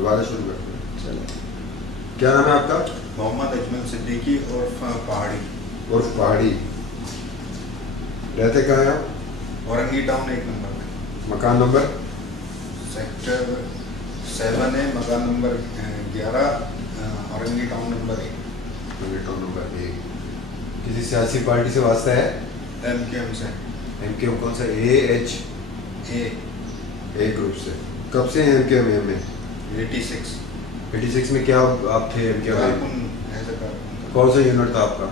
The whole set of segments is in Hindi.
दोबारा शुरू करते हैं। चलो, क्या नाम है आपका? मोहम्मद अजमल सिद्दीकी और पहाड़ी। उर्फ पहाड़ी। रहते कहाँ हैं आप? औरंगी टाउन 1 नंबर में। मकान नंबर? सेक्टर 7 है, मकान number 11, Orangi town number 1। Orangi town number 1। किसी सियासी पार्टी से वास्ता है? MKM से। MKM कौन सा? AH? ए ग्रुप से। कब से हैं MKM में? 86। 86 में क्या आप थे MKM में? कारकुन। कौन सा यूनिट था आपका?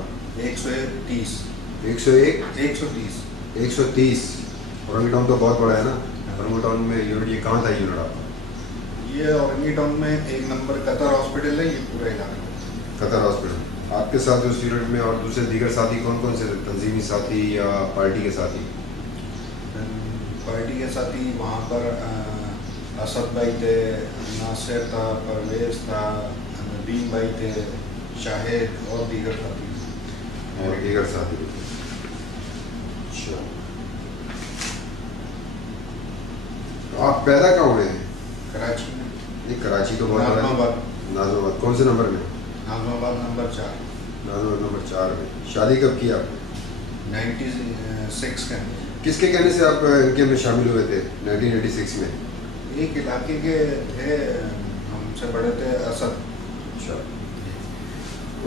130। 101? 130। 130। औरंगी टाउन तो बहुत बड़ा है ना। औरंगी टाउन में यूनिट, ये कहाँ था यूनिट आपका? ये औरंगी टाउन में 1 नंबर कतर हॉस्पिटल है, ये पूरा इलाका। Qatar hospital. आपके साथ उस यूनिट में और दूसरे दीगर साथी कौन कौन से थे? तंजीमी साथी या पार्टी के साथी? पार्टी के साथी वहाँ पर असद भाई थे, नासिर था, परवेज था, नदीम भाई थे, शाहिद और दीगर साथी। और दीगर साथी। अच्छा, तो आप पैदा कहाँ हुए हैं? कराची में। ये कराची तो बहुत बड़ा है। नाज़माबाद। नाज़माबाद कौन से नंबर में? नाज़माबाद नंबर 4। नाज़माबाद नंबर 4 में। शादी कब की आपने? 96 के अंदर। किसके कहने से आप इनके में शामिल हुए थे 1986 में? एक इलाके के थे, हमसे बड़े थे, असद। अच्छा,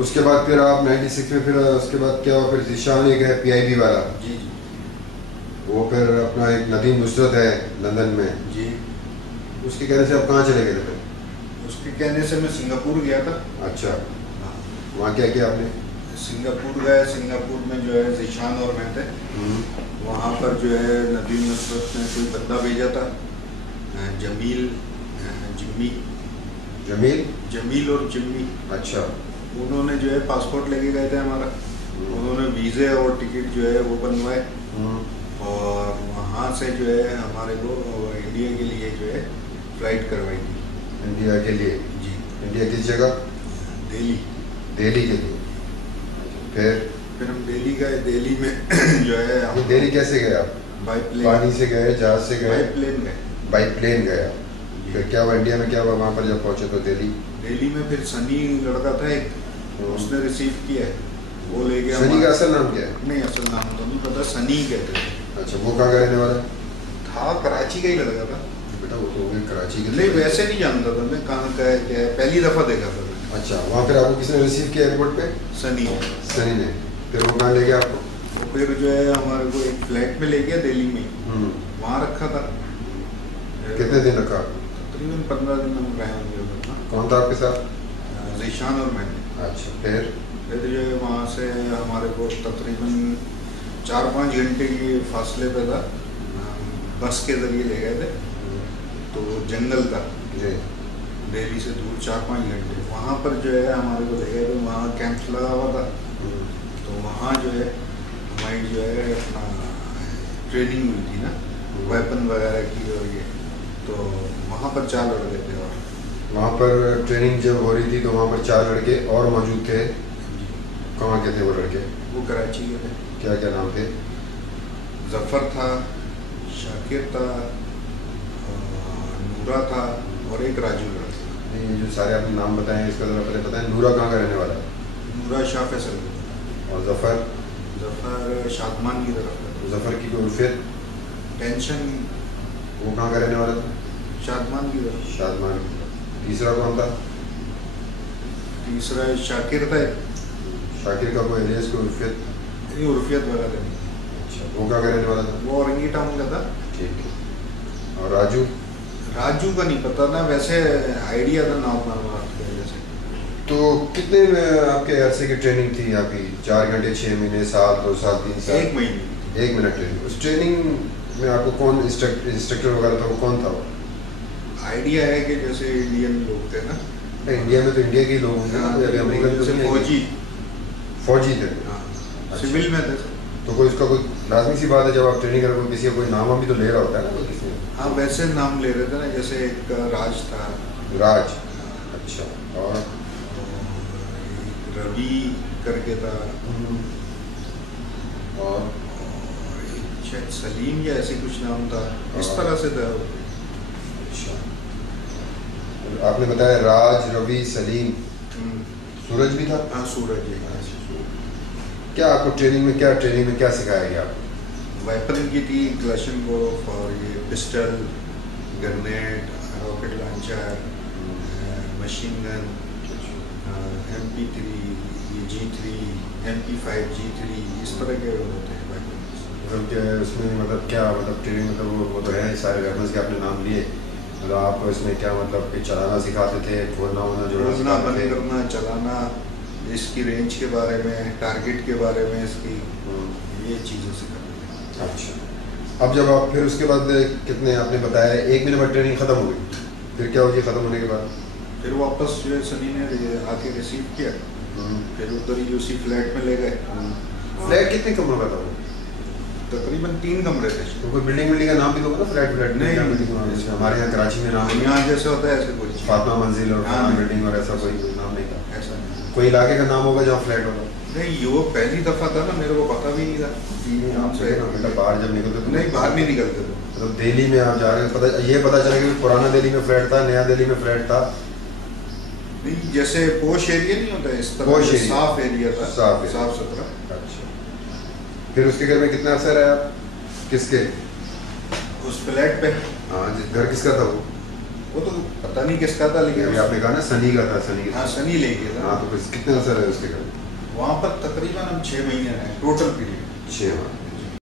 उसके बाद फिर आप 96 में, फिर उसके बाद क्या हुआ? फिर ज़ीशान एक है PIB वाला, जी जी। वो फिर अपना एक नदीम नुसरत है लंदन में, जी। उसके कहने से आप कहाँ चले गए थे फिर? उसके कहने से मैं सिंगापुर गया था। अच्छा, हाँ। वहाँ क्या किया आपने? सिंगापुर गए, सिंगापुर में जो है ज़ीशान और मैं थे। वहाँ पर जो है नदीम नुसरत ने कोई बंदा भेजा था, जमील, जिम्मी। जमील और जिम्मी। अच्छा। उन्होंने जो है पासपोर्ट लेके गए थे हमारा। उन्होंने वीज़े और टिकट जो है वो बनवाए, और वहाँ से जो है हमारे को इंडिया के लिए जो है फ़्लाइट करवाई थी। इंडिया के लिए? जी। इंडिया किस जगह? दिल्ली। दिल्ली के लिए। फिर हम दिल्ली गए। दिल्ली में जो है ये दिल्ली कैसे गए आप? By plane. पानी से गए, जहाज से गए? बाई प्लेन गए। बाई प्लेन गया। फिर क्या हुआ इंडिया में? क्या हुआ वहाँ पर जब पहुँचे तो दिल्ली में? फिर सनी लड़का था एक, उसने रिसीव किया है, वो ले गया। सनी का असल नाम क्या है? नहीं, असल नाम तो नहीं पता, सनी कहते थे। अच्छा, वो कहाँ का रहने वाला था? कराची का ही लड़का था। बेटा वो तो कराची के। नहीं, वैसे नहीं जानता था मैं कहाँ का है क्या है, पहली दफ़ा देखा था। अच्छा, वहाँ फिर आपको किसने रिसीव किया एयरपोर्ट पे? सनी ने। फिर वो कहाँ ले गया आपको? वो फिर जो है हमारे को एक फ्लैट में ले गया दिल्ली में, वहाँ रखा था। कितने दिन रखा? तकरीबन 15 दिन हम रहे होंगे। कौन था आपके साथ? ज़ीशान और मैं। अच्छा, फिर जो है वहाँ से हमारे को तकरीबन 4-5 घंटे की फासले पे था, बस के ज़रिए ले गए थे। तो जंगल था दिल्ली से दूर, 4-5 घंटे। वहाँ पर जो है हमारे को ले गए थे, वहाँ कैंप लगा हुआ था। तो वहाँ जो है हमारी जो है अपना ट्रेनिंग हुई थी ना, वेपन वगैरह की, और ये तो वहाँ पर 4 लड़के थे। और वहाँ पर ट्रेनिंग जब हो रही थी तो वहाँ पर 4 लड़के और मौजूद थे। कहाँ के थे वो लड़के? वो कराची के थे। क्या क्या नाम थे? जफ़र था, शाकिर था, नूरा था, और एक राजू लड़का। नहीं, जो सारे आपने नाम बताए इसका ज़रा पहले बताएं। नूरा कहाँ का रहने वाला है? नूरा शाह फैसल। और जफ़र? जफ़र शादमान की तरफ था। जफ़र की कोई उर्फियत? टेंशन। वो कहाँ का रहने वाला था? शादमान की तरफ। शादमान की। तीसरा कौन था? तीसरा शाकिर था। शाकिर का कोई एलियास, कोई उर्फियत? नहीं, उर्फियत वगैरह नहीं। अच्छा, वो कहाँ का रहने वाला था? वो औरंगी टाउन का था। ठीक है। और राजू? राजू का नहीं पता ना, वैसे आइडिया था नाम बात की वजह से। तो कितने आपके अरसे की ट्रेनिंग थी आपकी? 4 घंटे, 6 महीने, साल, 2 साल, 3 साल? 1 महीने। 1 महीना ट्रेनिंग। उस ट्रेनिंग में आपको कौन इंस्ट्रक्टर वगैरह था, वो कौन था वो? आइडिया है कि जैसे इंडियन लोग थे ना। इंडिया में तो इंडिया के ही लोग होंगे ना, अमेरिका में तो फौजी। फौजी थे? सिविल में थे। तो कोई उसका कोई लाजमी सी बात है जब आप ट्रेनिंग कर किसी का कोई नाम भी तो ले रहा होता है ना कोई किसी? हाँ, वैसे नाम ले रहे थे ना, जैसे एक राज था। राज? अच्छा। और एक रवि करके था, और एक शायद सलीम या ऐसे कुछ नाम था, इस तरह से था। अच्छा। आपने बताया राज, रवि, सलीम, सूरज भी था। हाँ सूरज जी। क्या आपको ट्रेनिंग में क्या सिखाया गया आपको? वेपन की थी, क्लैशनकोफ और ये pistol, grenade, rocket launcher, machine gun, MP3, ये G3, MP5 G3, इस तरह के होते हैं वेपन। मतलब क्या है उसमें, मतलब क्या मतलब ट्रेनिंग, मतलब वो तो है सारे वेपन्स के आपने नाम लिए, मतलब आपको इसमें क्या मतलब कि चलाना सिखाते थे, खोलना होना जोड़ना खोलना, सिखाते बंद थे? करना, चलाना, इसकी रेंज के बारे में, टारगेट के बारे में, इसकी ये चीज़ें सिखाते थे। अच्छा। अब जब आप फिर उसके बाद कितने आपने बताया 1 महीने बाद ट्रेनिंग ख़त्म हो गई, फिर क्या हुई ख़त्म होने के बाद? फिर वापस जो है सनी ने आके रिसीव किया, फिर उधर ही उसी फ्लैट में ले गए। फ्लैट कितने कमरों का था वो? तकरीबन 3 कमरे थे। तो कोई बिल्डिंग का नाम भी तो होगा ना, फ्लैट नहीं, जैसे हमारे यहाँ कराची में नाम है यहाँ जैसे होता है ऐसे कोई फातिमा मंजिल और हाँ, बिल्डिंग और ऐसा कोई नाम नहीं था? ऐसा नहीं। कोई इलाके का नाम होगा जहाँ फ्लैट होगा? नहीं, ये वो पहली दफ़ा था ना, मेरे को पता भी नहीं था। मतलब बाहर जब निकलते तो नहीं, बाहर नहीं निकलते थे। मतलब दिल्ली में आप जा रहे हो, पता चला कि पुराना दिल्ली में फ्लैट था, नया दिल्ली में फ्लैट था। नहीं, जैसे पोश एरिया नहीं होता इस तरह पोश से, एरिया। साफ एरिया था, साफ एरिया। साफ सुथरा। अच्छा। फिर उसके घर में कितना अर्सा रहा आप? किसके? उस फ्लैट पे। हाँ, जिस घर किसका था वो तो पता नहीं किसका था, अभी लेकिन आपने कहा ना सनी का था, सनी हाँ सनी ले गया था। हाँ, तो कितने अर्सा रहे उसके घर? वहाँ पर तकरीबन हम 6 महीने रहे टोटल पीरियड। 6 माह।